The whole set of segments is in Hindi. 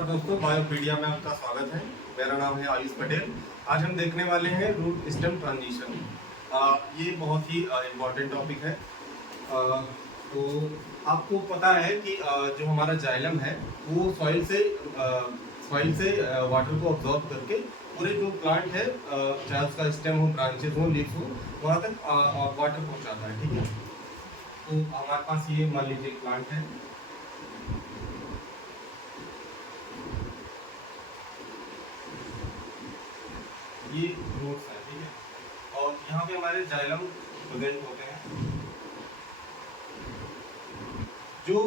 दोस्तों, बायोपीडिया में आपका स्वागत है। मेरा नाम है आयुष पटेल। आज हम देखने वाले हैं रूट स्टेम ट्रांजिशन। ये बहुत ही इम्पोर्टेंट टॉपिक है। तो आपको पता है कि जो हमारा जाइलम है वो सॉइल से वाटर को ऑब्जॉर्ब करके पूरे जो प्लांट है, चाहे उसका स्टेम हो, ब्रांचेस हो, लीव्स हो, वहाँ तक वाटर पहुँचाता है। ठीक है। तो हमारे पास ये मान लीजिए प्लांट है। ये रूट्स है। ठीक है। और यहाँ पे हमारे जाइलम प्रेजेंट होते हैं जो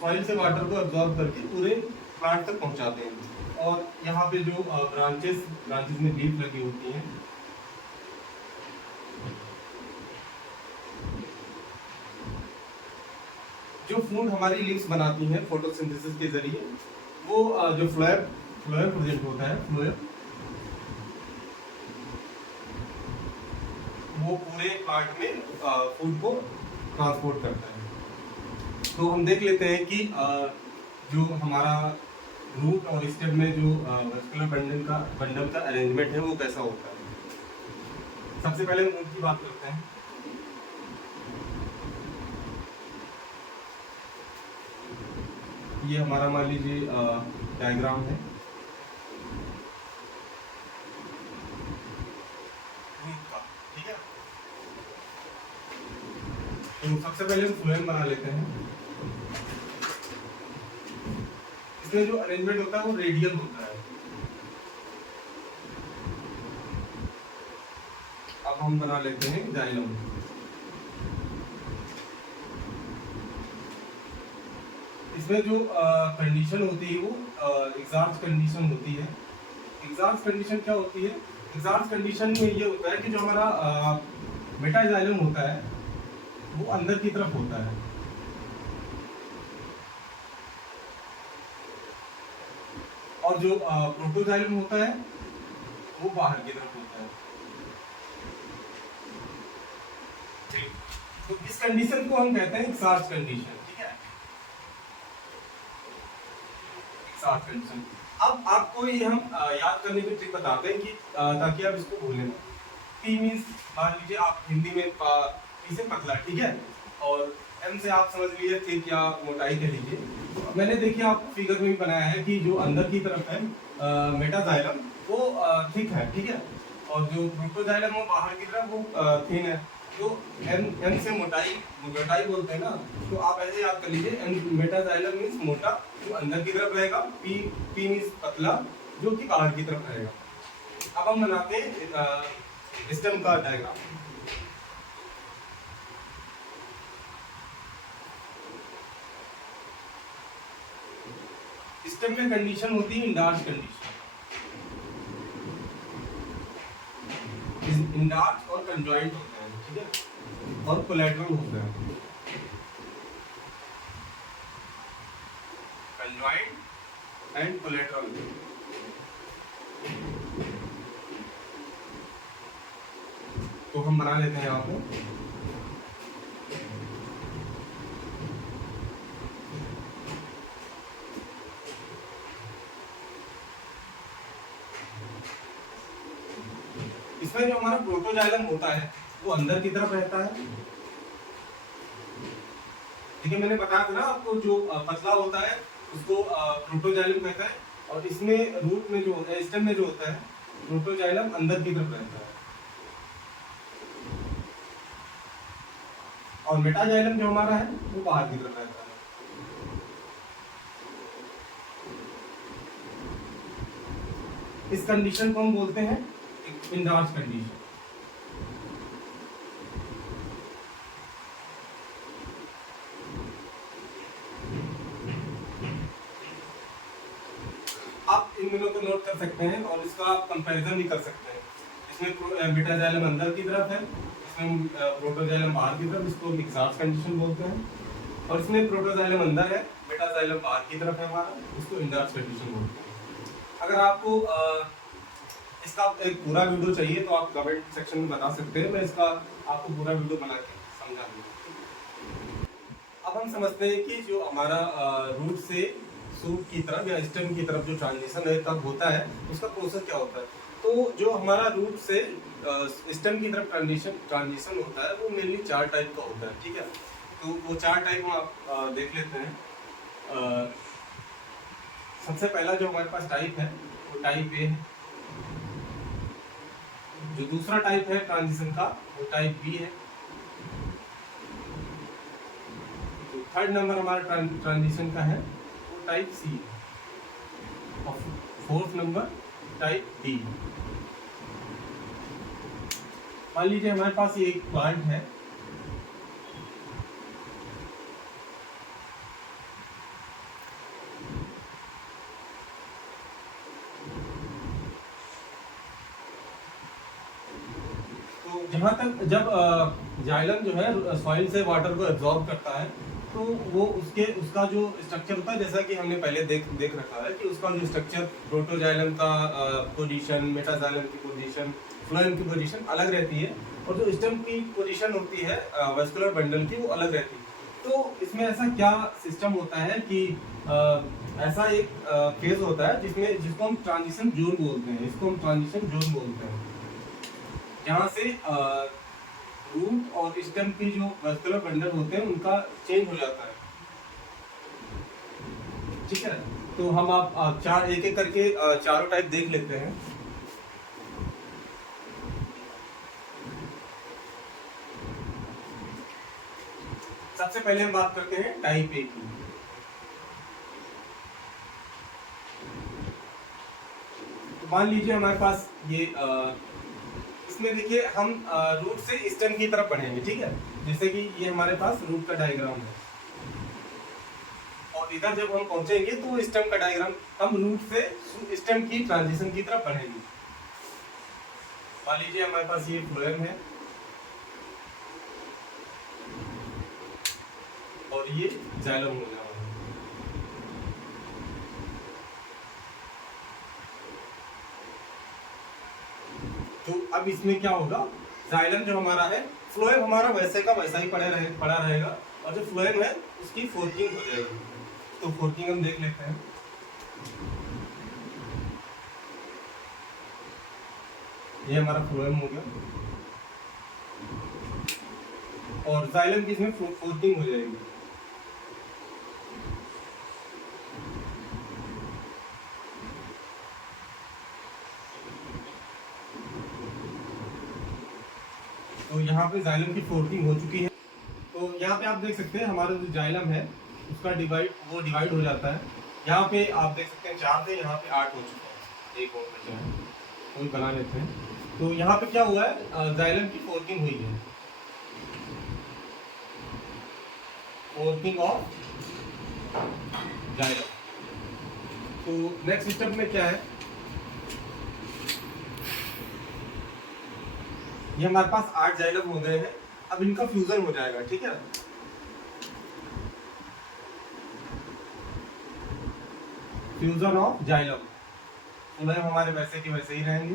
सॉइल से वाटर को एब्जॉर्ब करके पूरे प्लांट तक पहुंचाते हैं। और यहाँ पे जो ब्रांचेस में लीफ लगी होती हैं, जो फूड हमारी लीव्स बनाती हैं फोटोसिंथेसिस के जरिए, वो जो फ्लोएम फ्लोएम प्रेजेंट होता है, फ्लोएम वो पूरे प्लांट में फूड को ट्रांसपोर्ट करता है। तो हम देख लेते हैं कि जो हमारा रूट और स्टेम में जो वेस्कुलर बंडल का अरेंजमेंट है वो कैसा होता है। सबसे पहले हम रूट की बात करते हैं। ये हमारा मान लीजिए डायग्राम है रूट का। ठीक है। तो सबसे पहले हम फ्लोएम बना लेते हैं। इसमें जो अरेंजमेंट होता है वो रेडियल होता है। अब हम बना लेते हैं जाइलम। इसमें जो कंडीशन होती है वो एग्जास्ट कंडीशन होती है। एग्जास्ट कंडीशन क्या होती है? एग्जास्ट कंडीशन में ये होता है कि जो हमारा मेटाजाइलम होता है वो अंदर की तरफ होता है, और जो प्रोटोजाइलम होता है वो बाहर की तरफ होता है। तो इस कंडीशन को हम कहते हैं एग्जास्ट कंडीशन। ठीक है, एग्जास्ट कंडीशन। अब आपको ये हम याद करने की ट्रिक बताते हैं कि ताकि आप इसको भूलें ना। पी मीन्स, मान लीजिए आप हिंदी में पी से पतला, ठीक है, और एम से आप समझ लीजिए थिक या मोटाई कह लीजिए। मैंने देखिए आप फिगर में भी बनाया है कि जो अंदर की तरफ है मेटाजाइलम वो थिक है। ठीक है, और जो प्रोटोजाइलम वो बाहर की तरफ वो थिन है। तो एम से मोटाई मोटाई बोलते हैं ना, तो आप ऐसे याद कर लीजिए, एम मेटाजाइलम मीन्स मोटा जो अंदर की तरफ रहेगा, पी मीन्स पतला जो कि बाहर की तरफ रहेगा। अब हम बनाते हैं स्टेम का डायग्राम। स्टेम में कंडीशन होती है इंडार्च कंडीशन। इंडार्च और कंजॉइंट होते हैं। ठीक है, और कोलैटरल होते हैं। Conjoint and collateral. तो हम बना लेते हैं यहाँ पे। इसमें जो हमारा प्रोटोजाइलम होता है वो अंदर की तरफ रहता है। देखिए मैंने बताया था ना आपको, जो पतला होता है उसको प्रोटोजाइलम कहता है, और इसमें रूट में जो होता है, स्टेम में जो होता है, प्रोटोजाइलम अंदर की तरफ रहता है, और मेटाजाइलम जो हमारा है वो बाहर की तरफ रहता है। इस कंडीशन को हम बोलते हैं इंडार्च कंडीशन। आप इन दोनों को नोट कर सकते हैं और इसका आप कंपैरिजन भी कर सकते हैं। इसमें मेटाजाइलम अंदर की तरफ है, इसमें प्रोटोजाइलम बाहर की तरफ, इसको एग्जास्ट कंडीशन बोलते हैं। और इसमें प्रोटोजाइलम अंदर है, मेटाजाइलम बाहर की तरफ है हमारा, इसको इंडार्च कंडीशन बोलते हैं। अगर आपको इसका एक पूरा वीडियो चाहिए तो आप कमेंट सेक्शन में बता सकते हैं, मैं इसका आपको पूरा वीडियो बना के समझा दूंगा। अब हम समझते हैं कि जो हमारा रूट से सूट की तरफ या स्टेम की तरफ जो ट्रांजिशन है तब होता है, उसका प्रोसेस क्या होता है। तो जो हमारा रूट से स्टेम की तरफ ट्रांजिशन होता है वो मेनली 4 टाइप का होता है, ठीक है। तो वो 4 टाइप हम आप देख लेते हैं। सबसे पहला जो हमारे पास टाइप है वो टाइप ए है। जो दूसरा टाइप है ट्रांजिशन का वो टाइप बी है। तो थर्ड नंबर हमारा ट्रांजिशन का है वो टाइप सी है। और फोर्थ नंबर टाइप डी। मान लीजिए हमारे पास ये एक प्लांट है, जहाँ तक जब जाइलम जो है सॉइल से वाटर को एब्जॉर्ब करता है तो वो उसका जो स्ट्रक्चर होता है, जैसा कि हमने पहले देख रखा है कि उसका जो स्ट्रक्चर प्रोटोजाइलम का पोजीशन, मेटाजाइलम की पोजीशन, फ्लोएम की पोजीशन अलग रहती है और जो स्टेम की पोजीशन होती है वेस्कुलर बंडल की वो अलग रहती है। तो इसमें ऐसा क्या सिस्टम होता है कि ऐसा एक फेज होता है जिसको हम ट्रांजिशन जोन बोलते हैं। इसको हम ट्रांजिशन जोन बोलते हैं, जहाँ से रूट और स्टेम की जो वेस्कुलर बंडल होते हैं उनका चेंज हो जाता है, ठीक है। तो हम आप चार एक एक करके चारों टाइप देख लेते हैं। सबसे पहले हम बात करते हैं टाइप ए की। तो मान लीजिए हमारे पास ये इसमें देखिए हम रूट से स्टेम की तरफ बढ़ेंगे, ठीक है। जैसे कि ये हमारे पास रूट का डायग्राम है और इधर जब हम पहुंचेंगे तो स्टेम का डायग्राम, हम रूट से स्टेम की ट्रांजिशन की तरफ बढ़ेंगे। मान लीजिए हमारे पास ये फ्लोएम है और ये जाइलम हो गया। तो अब इसमें क्या होगा, जाइलम जो हमारा है, फ्लोएम हमारा वैसे का वैसा ही पड़ा रहेगा और जो फ्लोएम है उसकी फोर्किंग हो जाएगी। तो फोर्किंग हम देख लेते हैं। ये हमारा फ्लोएम हो गया और जाइलम की इसमें फोर्किंग हो जाएगी। तो यहाँ पे जाइलम की फोर्किंग हो चुकी है। तो यहाँ पे आप देख सकते हैं हमारा जो जाइलम है उसका डिवाइड हो जाता है। यहाँ पे आप देख सकते हैं 4 थे, यहाँ पे 8 हो चुका है, एक और बचा है, वही बना लेते हैं। तो यहाँ पे क्या हुआ है, जाइलम की फोर्किंग हुई है, फोर्किंग ऑफ जाइलम। तो नेक्स्ट स्टेप में क्या है, ये हमारे पास 8 जाइलम हो गए हैं, अब इनका फ्यूजन हो जाएगा, ठीक है। फ्यूजन ऑफ जाइलम, फ्लोएम हमारे वैसे के वैसे ही रहेंगे।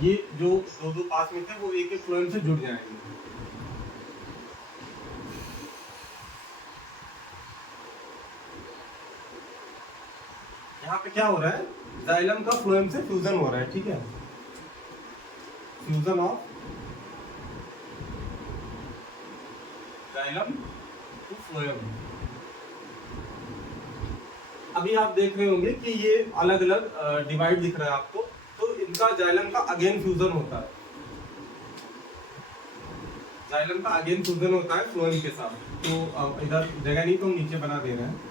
ये जो दो पास में थे वो एक एक फ्लोएम से जुड़ जाएंगे। यहाँ पे क्या हो रहा है, जाइलम का फ्लोएम से फ्यूजन हो रहा है, ठीक है। Fusion of xylem to phloem. अभी आप देख रहे होंगे कि ये अलग अलग डिवाइड दिख रहा है आपको, तो इनका जाइलम का अगेन फ्यूजन होता है, जाइलम का अगेन फ्यूजन होता है फ्लोएम के साथ। तो इधर जगह नहीं तो हम नीचे बना दे रहे हैं।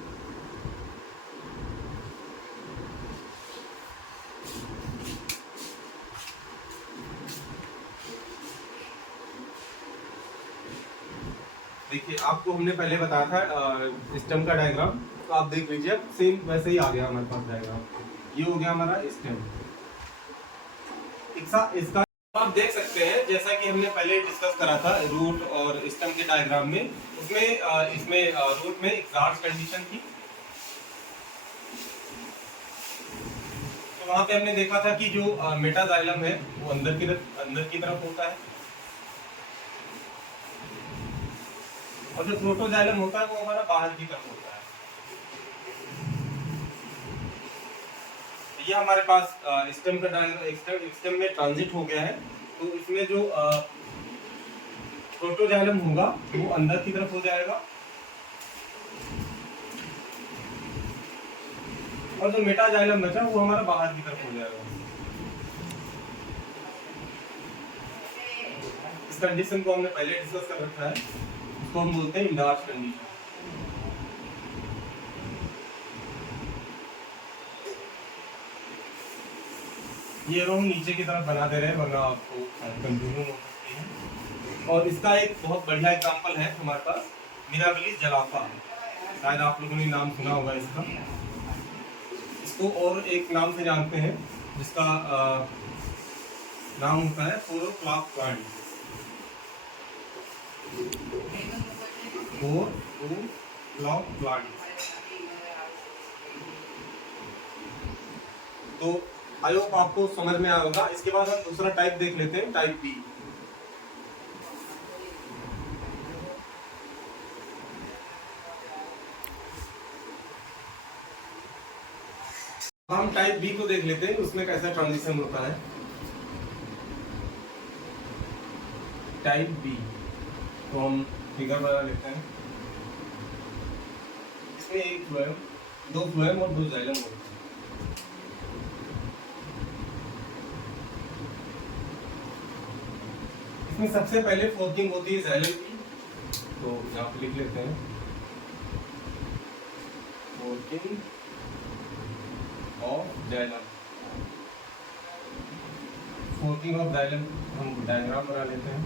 देखिए आपको हमने पहले बताया था स्टेम का डायग्राम, तो आप देख लीजिए सेम वैसे ही आ गया हमारे पास डायग्राम। ये हो गया हमारा स्टेम। इसका आप देख सकते हैं जैसा कि हमने पहले डिस्कस करा था रूट और स्टेम के डायग्राम में, उसमें इसमें रूट में एग्जॉस्ट कंडीशन थी। तो वहां पे हमने देखा था कि जो मेटाजाइलम है वो अंदर की तरफ होता है, और जो प्रोटोजाइलम होता है वो हमारा बाहर की तरफ होता है। ये हमारे पास स्टेम का स्टेम में ट्रांजिट हो गया है, तो इसमें जो प्रोटोजाइलम होगा वो अंदर की तरफ हो जाएगा, और जो मेटाजाइलम बचा वो हमारा बाहर की तरफ हो जाएगा। इस कंडीशन को हमने पहले डिस्कस कर रखा है, उसको हम बोलते हैं इंडार्च कंडीशन। ये रो हम नीचे की तरफ बना दे रहे हैं वरना आपको कंफ्यूजन हो सकती है। और इसका एक बहुत बढ़िया एग्जांपल है हमारे पास, मिराबिलिस जलाफा। शायद आप लोगों ने नाम सुना होगा इसका। इसको और एक नाम से जानते हैं जिसका नाम होता है 4 o'clock प्लांट। 4 o'clock plant. तो आई होप आपको समझ में आया होगा। इसके बाद हम दूसरा टाइप देख लेते हैं, टाइप बी। हम टाइप बी को देख लेते हैं, उसमें कैसा ट्रांजिशन होता है। टाइप बी तो हम फिगर बना लेते हैं। इसमें एक फ्लोएम, 2 फ्लोएम और 2 जाइलम होते हैं। इसमें सबसे पहले फोर्किंग होती है जाइलम की, तो यहाँ पे लिख लेते हैं forking of xylem. Forking of xylem हम डायग्राम बना लेते हैं।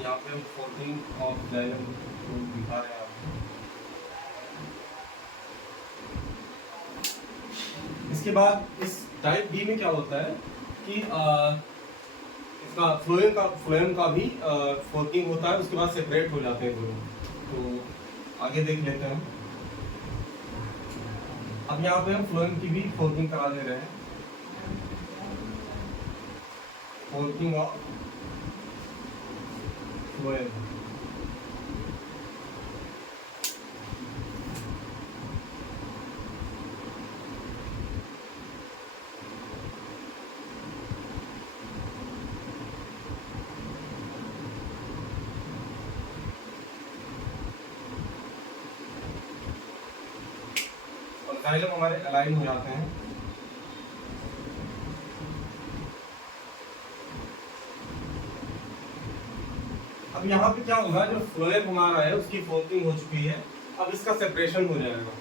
यहाँ पे हम फोर्किंग ऑफ जाइलम को दिखा रहे हैं आपको। इसके बाद इस टाइप बी में क्या होता है कि इसका फ्लोएम का भी फोर्किंग होता है, उसके बाद सेपरेट हो जाते हैं दोनों। तो आगे देख लेते हैं। अब यहाँ पे हम फ्लोएम की भी फोर्किंग करा दे रहे हैं। Forking of phloem. जाइलम हमारे अलाइन हो जाते हैं। अब यहाँ पे क्या होगा, जो फ्लोएम हमारा है उसकी फोर्किंग हो चुकी है, अब इसका सेपरेशन हो जाएगा।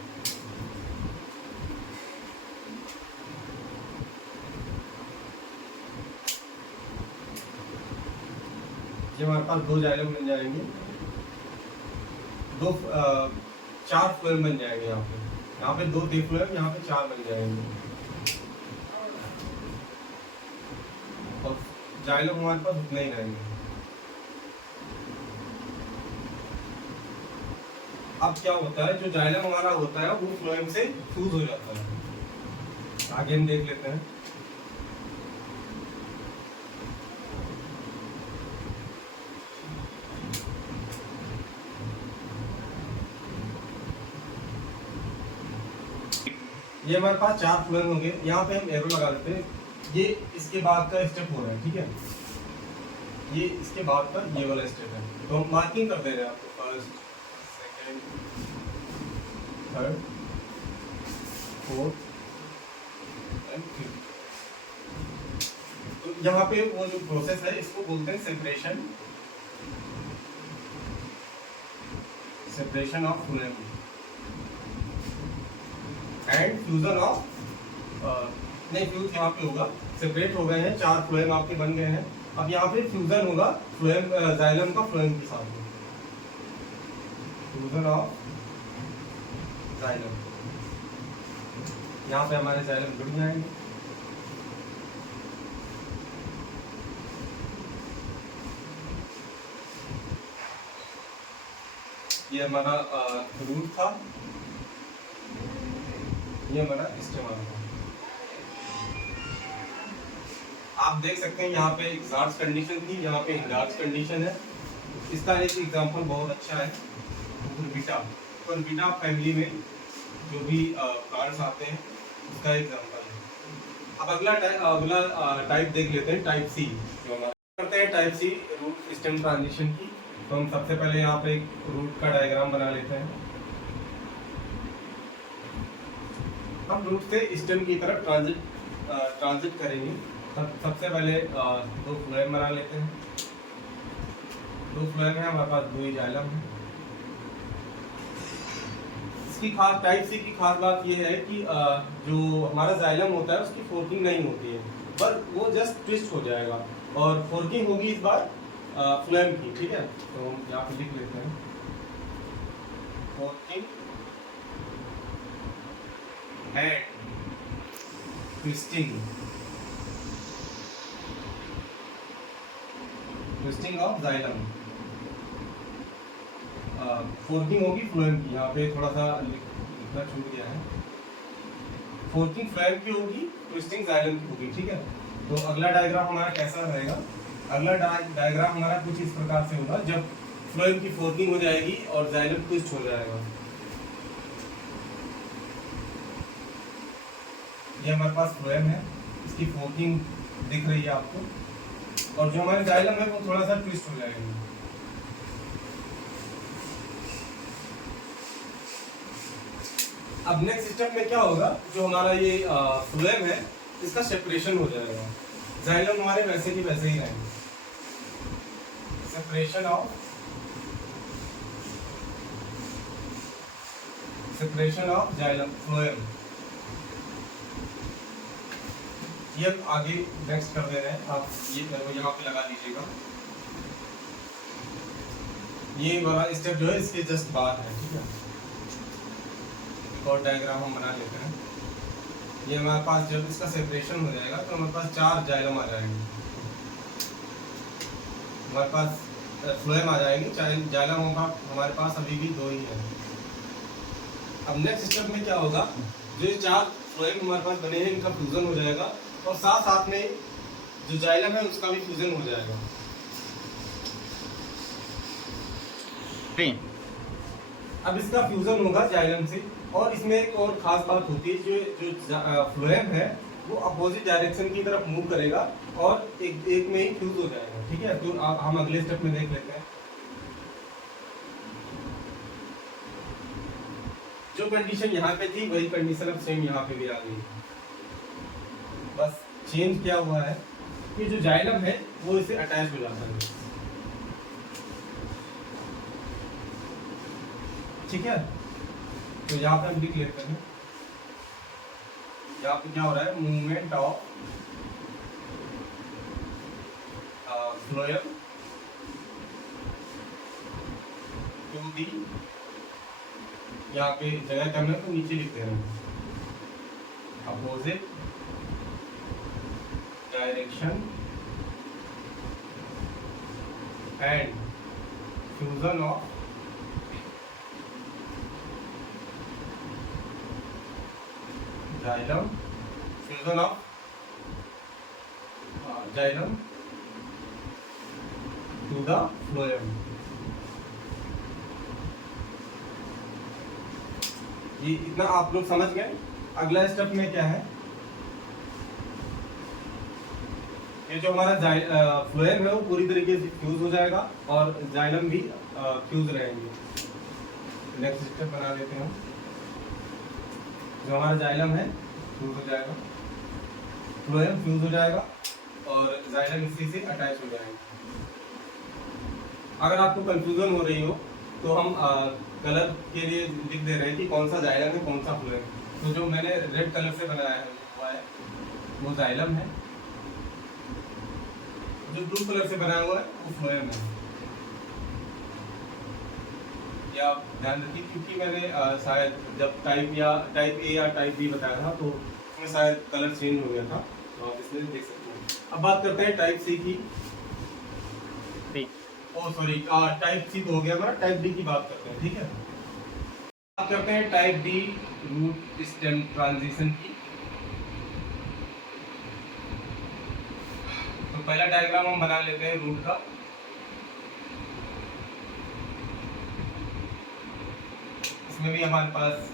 ये हमारे पास 2 जाइलम बन जाएंगे, 4 फ्लोएम बन जाएंगे। यहाँ पे 2 डिफ्लोएम, यहाँ पे 4 बन जाएंगे। और जाइलम हमारे पास उतने ही रहेंगे। अब क्या होता है, जो जाइलम हमारा होता है वो फ्लोएम से फ्यूज हो जाता है। आगे हम देख लेते हैं। ये हमारे पास 4 फ्लोएम होंगे। यहाँ पे हम एरो लगा देते हैं। ये इसके बाद का स्टेप हो रहा है, ठीक है। ये इसके बाद का ये वाला स्टेप है, तो हम मार्किंग कर दे रहे हैं आपको। First, second, third, fourth and fifth. तो यहाँ पे वो जो प्रोसेस है इसको बोलते हैं separation. Separation of phloem and fusion of नहीं, फ्यूज यहाँ पे होगा। सेपरेट हो गए हैं, 4 फ्लोएम आपके बन गए हैं। अब यहाँ पे फ्यूजन होगा फ्लोएम जाइलम का फ्लोएम के साथ। फ्यूजन ऑफ जाइलम, यहाँ पे हमारे जाइलम जुड़ जाएंगे। ये हमारा रूट था, ये हमारा स्टेम आ रहा। आप देख सकते हैं यहाँ पे एग्जॉस्ट कंडीशन थी, यहाँ पे इंडार्स कंडीशन है। इसका एक एग्जांपल बहुत अच्छा है, कुकुरबिटा फैमिली में जो भी प्लांट्स आते हैं उसका एग्जांपल है। अब अगला टाइप देख लेते हैं, टाइप सी। जो हमारा करते हैं type C root stem transition की। तो हम सबसे पहले यहाँ पे एक रूट का डायग्राम बना लेते हैं। हम रूट से स्टेम की तरफ ट्रांजिट करेंगे। सबसे पहले दो फ्लोएम बना लेते हैं। दो फ्लोएम है हमारे पास, दो ही जाइलम है। इसकी खास टाइप सी की खास बात यह है कि जो हमारा जाइलम होता है उसकी फोर्किंग नहीं होती है, पर वो जस्ट ट्विस्ट हो जाएगा और फोर्किंग होगी इस बार फ्लोएम की। ठीक है, तो हम यहाँ पे लिख लेते हैं forking and twisting of xylem. Forking होगी फ्लोएम की, यहाँ पे थोड़ा सा लिखना छूट गया है। फोर्किंग फ्लोएम की होगी, ट्विस्टिंग जाइलम की होगी। ठीक है, तो अगला डायग्राम हमारा कैसा रहेगा? अगला डायग्राम हमारा कुछ इस प्रकार से होगा, जब फ्लोएम की फोर्किंग हो जाएगी और जाइलम ट्विस्ट हो जाएगा। ये हमारे पास फ्लोएम है, इसकी फोर्किंग दिख रही है आपको, और जो हमारे जाइलम है वो थोड़ा सा ट्विस्ट हो जाएगा। अब नेक्स्ट स्टेप में क्या होगा, जो हमारा ये फ्लोएम है इसका सेपरेशन हो जाएगा। जाइलम हमारे वैसे की वैसे ही रहेंगे। सेपरेशन ऑफ जाइलम फ्लोएम, ये आगे नेक्स्ट कर दे रहे हैं आप। ये यहाँ पे लगा दीजिएगा। ये वाला स्टेप जो है इसके जस्ट बाद है। ठीक है, एक और डायग्राम हम बना लेते हैं। ये हमारे पास जब इसका सेपरेशन हो जाएगा तो हमारे पास 4 जाइलम आ जाएंगे, हमारे पास फ्लोएम आ जाएंगे। जाइलम होगा हमारे पास अभी भी 2 ही है। अब नेक्स्ट स्टेप में क्या होगा, जो ये 4 फ्लोएम हमारे पास बने हैं इनका फ्यूजन हो जाएगा, और साथ साथ में जो जाइलम है उसका भी फ्यूजन हो जाएगा। अब इसका फ्यूजन होगा जाइलम से, और इसमें एक और खास बात होती है, जो फ्लोएम है वो अपोजिट डायरेक्शन की तरफ मूव करेगा और एक में ही फ्यूज हो जाएगा। ठीक है, तो हम अगले स्टेप में देख लेते हैं। जो कंडीशन यहाँ पे थी वही कंडीशन अब सेम यहाँ पे भी आ गई। बस चेंज क्या हुआ है कि जो जाइलम है वो इसे अटैच हो जाता है। ठीक है, तो यहाँ पे हम लिख लेते हैं, यहाँ पे क्या हो रहा है, movement of phloem to the, यहाँ पे जगह कम है तो नीचे लिखते हैं opposite direction and fusion of xylem, fusion of xylem to the phloem. ये इतना आप लोग समझ गए। अगला स्टेप में क्या है, ये जो हमारा फ्लोएम है वो पूरी तरीके से फ्यूज हो जाएगा और जाइलम भी फ्यूज रहेंगे। नेक्स्ट स्टेप बना लेते हैं हम। जो हमारा जाइलम है फ्यूज हो जाएगा, फ्लोएम फ्यूज हो जाएगा और जाइलम इसी से अटैच हो जाएगा। अगर आपको कंफ्यूजन हो रही हो तो हम कलर के लिए लिख दे रहे हैं कि कौन सा जाइलम है कौन सा फ्लोएम। तो जो मैंने रेड कलर से बनाया है वो जाइलम है, जो ब्लू कलर से बनाया हुआ है वो फ्लोएम है। या ध्यान रखिए, क्योंकि मैंने शायद जब टाइप ए या टाइप बी बताया था तो उसमें शायद कलर चेंज हो गया था, तो आप इसमें देख सकते हैं। अब बात करते हैं टाइप सी की। ओ सॉरी, टाइप सी तो हो गया हमारा, टाइप डी की बात करते हैं, ठीक है। बात करते हैं type D root stem transition की। तो पहला डायग्राम हम बना लेते हैं रूट का। इसमें भी हमारे पास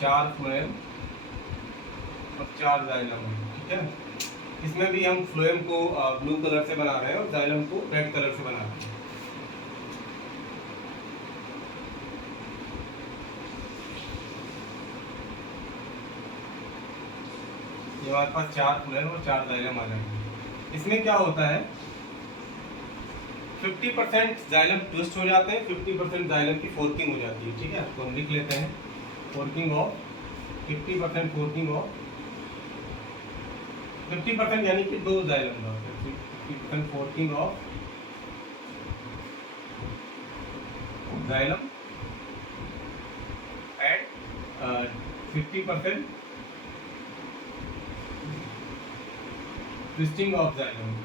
4 फ्लोएम और 4 जाइलम है, ठीक है। इसमें भी हम फ्लोएम को ब्लू कलर से बना रहे हैं और जाइलम को रेड कलर से बना रहे हैं। ये हमारे पास 4 फ्लोएम और 4 जाइलम आ जाएंगे। इसमें क्या होता है, 50% जाइलम ट्विस्ट हो जाते हैं, 50% जाइलम की फोर्किंग हो जाती है, ठीक है। तो हम लिख लेते हैं फोर्किंग ऑफ 50%, फोर्किंग ऑफ 50% यानी कि 2 जाइलम का 50% forking of xylem and 50% twisting of xylem.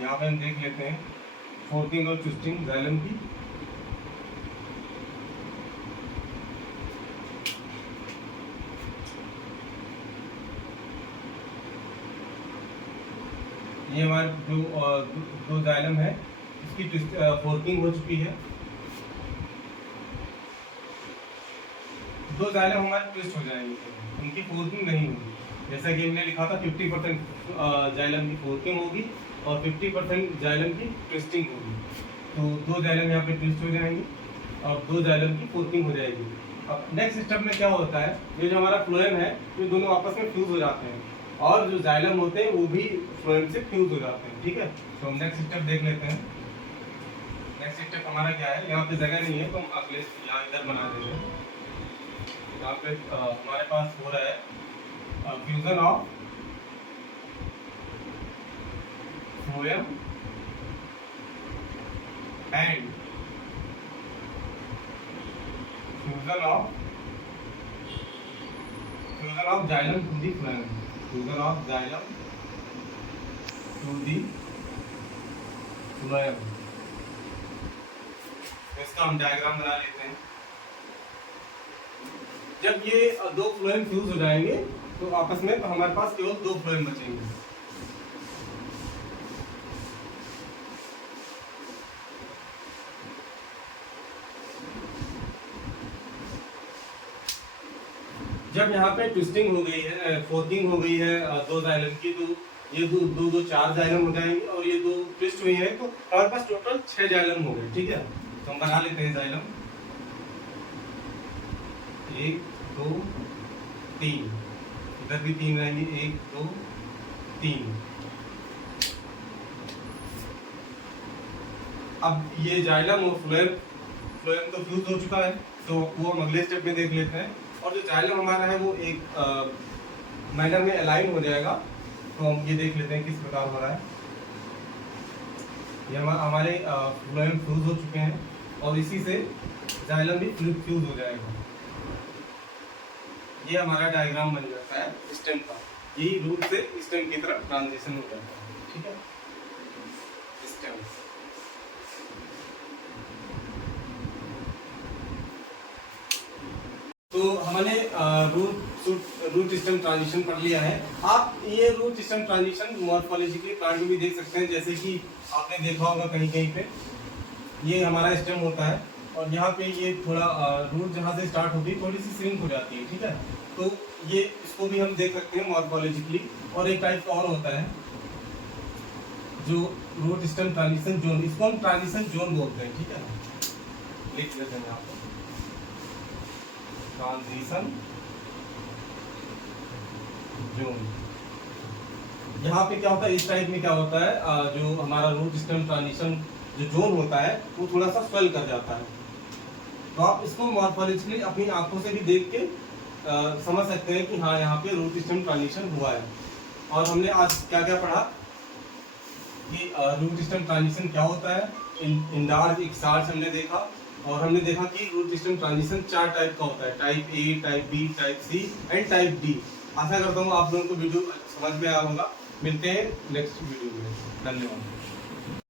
यहाँ पे हम देख लेते हैं फोर्किंग और ट्विस्टिंग जाइलम की। ये हमारे जो दो जाइलम है इसकी फोर्किंग हो चुकी है। 2 जाइलम हमारे ट्विस्ट हो जाएंगे, उनकी फोर्किंग नहीं होगी। जैसा कि हमने लिखा था 50% जाइलम की फोर्किंग होगी और 50% जाइलम की ट्विस्टिंग होगी। तो 2 जाइलम यहाँ पे ट्विस्ट हो जाएंगे और 2 जाइलम की फोर्किंग हो जाएगी। अब नेक्स्ट स्टेप में क्या होता है, ये जो हमारा फ्लोएम है ये दोनों आपस में फ्यूज हो जाते हैं और जो जाइलम होते हैं वो भी फ्लोएम से फ्यूज हो जाते हैं, ठीक है। तो हम नेक्स्ट स्टेप देख लेते हैं। नेक्स्ट स्टेप हमारा क्या है, यहाँ पे जगह नहीं है तो हम अगले यहाँ इधर बना देंगे। यहाँ पे हमारे पास हो रहा है fusion of phloem and fusion of xylem to the phloem, fusion of xylem to the phloem. इसका हम डायग्राम बना लेते हैं। जब ये 2 फ्लोएम फ्यूज हो जाएंगे तो आपस में तो हमारे पास केवल 2 फ्लोएम बचेंगे। जब यहाँ पे ट्विस्टिंग हो गई है, फोर्किंग हो गई है 2 जाइलम की, तो ये दो 4 जाइलम हो जाएंगे और ये 2 ट्विस्ट हुई है तो हमारे पास टोटल 6 जाइलम हो गए, ठीक है। तो हम बना लेते हैं जाइलम 1 2 3, इधर भी 3 रहेंगे 1 2 3। अब ये जाइलम और फ्लोएम तो फ्यूज हो चुका है तो वो हम अगले स्टेप में देख लेते हैं। और जो जाइलम हमारा है वो एक मैनर में अलाइन हो जाएगा। तो हम ये देख लेते हैं किस प्रकार हो रहा है। ये हमारे फ्लोएम फ्यूज हो चुके हैं और इसी से जाइलम भी फ्यूज हो जाएगा। ये हमारा डायग्राम बन जाता है स्टेम का। यही रूट से स्टेम की तरफ ट्रांजिशन हो जाता है, ठीक है। स्टेम तो हमने रूट सिस्टम ट्रांजिशन पढ़ लिया है। आप ये root system transition morphologically plant में भी देख सकते हैं, जैसे कि आपने देखा होगा कहीं कहीं पे ये हमारा स्टेम होता है और यहाँ पे ये थोड़ा रूट जहाँ से स्टार्ट होती है थोड़ी सी श्रिंक हो जाती है, ठीक है। तो ये इसको भी हम देख सकते हैं मॉर्फोलॉजिकली। और एक टाइप का और होता है जो रूट सिस्टम ट्रांजिशन जोन, इसको हम ट्रांजिशन जोन बोलते हैं, ठीक है। लिख लेते हैं यहाँ पर ट्रांजिशन जोन। यहाँ पे क्या होता है, इस टाइप में क्या होता है, जो हमारा रूट सिस्टम ट्रांजिशन जो जोन होता है वो थोड़ा सा स्वेल कर जाता है। तो आप इसको मॉर्फोलॉजिकली अपनी आंखों से भी देख के समझ सकते हैं कि हाँ यहाँ पे रूट सिस्टम ट्रांजिशन हुआ है। और हमने आज क्या क्या पढ़ा कि रूट सिस्टम ट्रांजिशन क्या होता है। इंडार्ज इक्सार्ज हमने देखा, और हमने देखा कि रूट सिस्टम ट्रांजिशन 4 टाइप का होता है, type A, type B, type C and type D. आशा करता हूँ आप लोगों को वीडियो समझ में आया होगा। मिलते हैं नेक्स्ट वीडियो में। धन्यवाद।